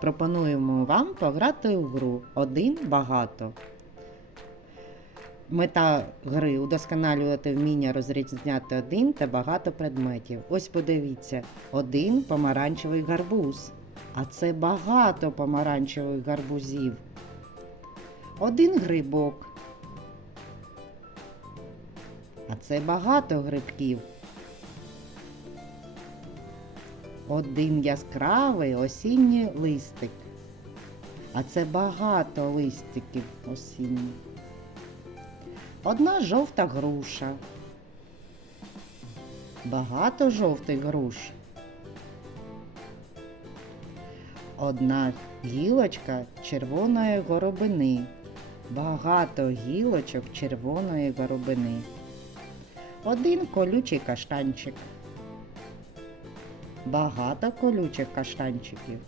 Пропонуємо вам пограти у гру один багато. Мета гри удосконалювати вміння розрізняти один та багато предметів. Ось подивіться, один помаранчевий гарбуз. А це багато помаранчевих гарбузів. Один грибок. А це багато грибків. Один яскравий осінній листик. А це багато листиків осінніх. Одна жовта груша. Багато жовтих груш. Одна гілочка червоної горобини. Багато гілочок червоної горобини. Один колючий каштанчик. Багато колючих каштанчиків.